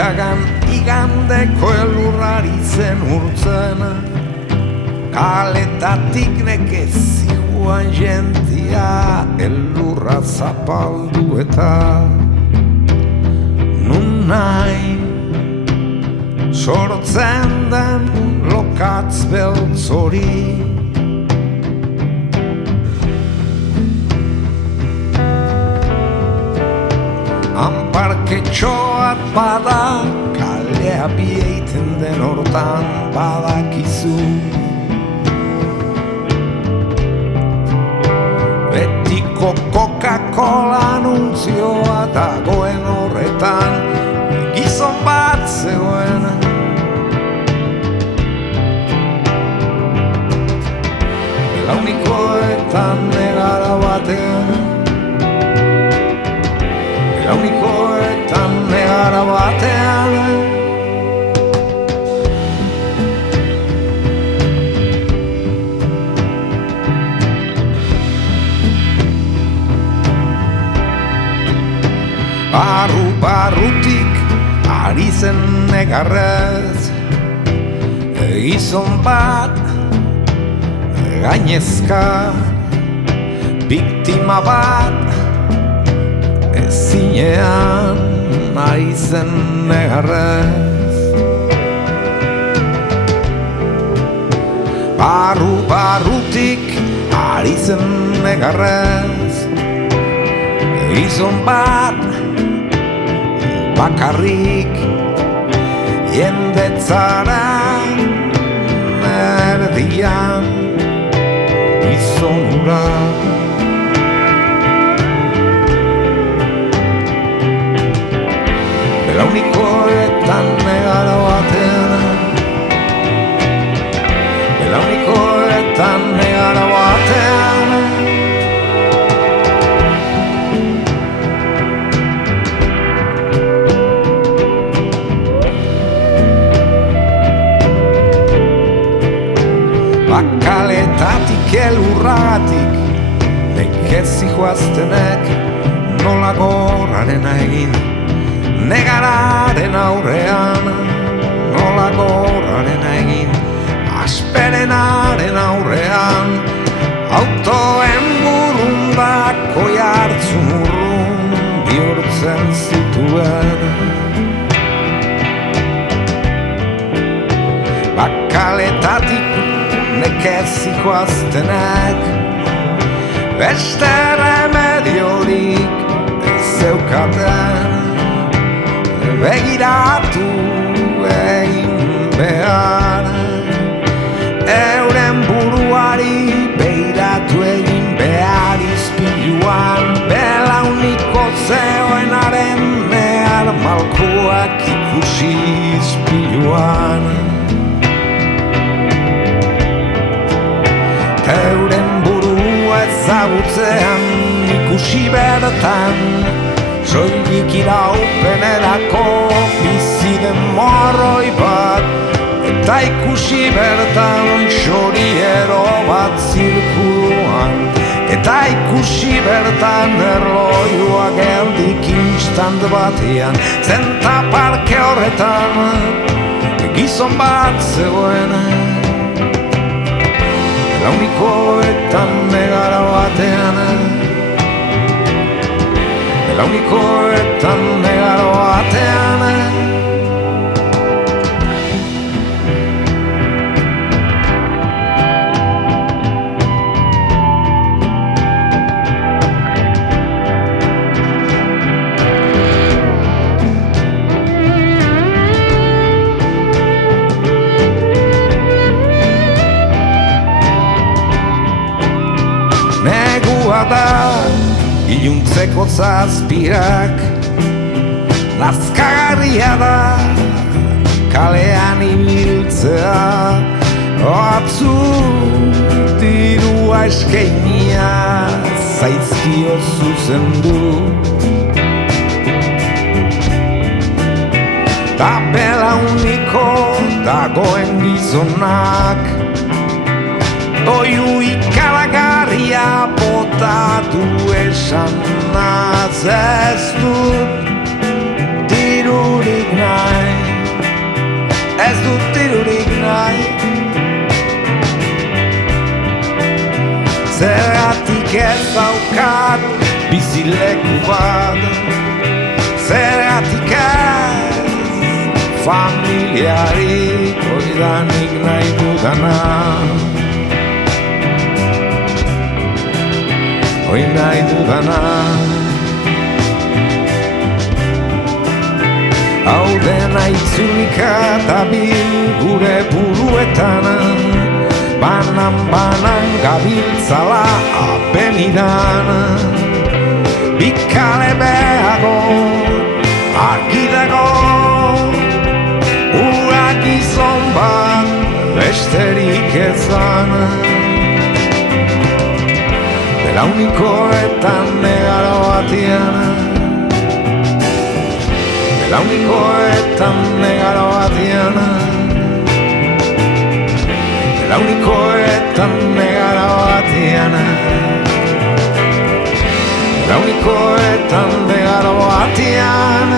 iragan igandeko elurrari zen urtzen, kaletatik nekez zihoan jentia elurra zapaldu eta nun nahi sortzen den lokatz beltz hori. Parketxoat bada, kalea bieiten den hortan badakizu. Betiko Coca-Cola anuntzioa dagoen horretan, gizon bat zegoen. Belaunikoetan negara batean, Belaunikoetan negara batean, barrutik ari zen negarrez, gizon bat gainezka, biktima bat ezinean ari zen negarrez. Barrutik ari zen negarrez, gizon bat bakarrik jendetzaren erdian gizon hura. Belaunikoetan negara batean, Belaunikoetan negara batean, bakaletatik elurratik nekez zihoaztenek nola gorrarena egin, negararen aurrean nola gorrarena egin, asperenaren aurrean autoen burundako jartzun urrun bihurtzen zituen. Bakaletatik nekez zihoaztenek beste remediorik ez zeukaten, begiratu egin behar, euren buruari begiratu egin behar, izpiluan belauniko zeoenaren behar malkoak ikusi izpiluan. Euren burua ezagutzean ikusi bertan, soilik iraupenerako bizi den morroi bat, eta ikusi bertan xoriero bat zirkuruan, eta ikusi bertan erloioa geldik instant batean, zenta parke horretan gizon bat zegoen. Belaunikoetan negara batean, Belaunikoetan negara batean, negua da iluntzeko zazpirak, nazkagarria da kalean ibiltzea, atzu dirua eskeinia zaizkio zuzendu, ta belauniko dagoen gizonak oiu ikaragarria botatu esan ez dut diru dirurik nahi, ez dut dirurik nahi. Zergatik ez daukat bizileku bat, zergatik ez familiarik, hori da nik nahi dudana. Hori nahi dudana. Hau dena itzulika dabil gure buruetan, banan gabiltzala apenidan. Bikale behago, argi dago, urak gizon bat besterik ezan. Belaunikoetan negaro batian, belaunikoetan negaro batian, belaunikoetan negaro batian, belaunikoetan negaro batian.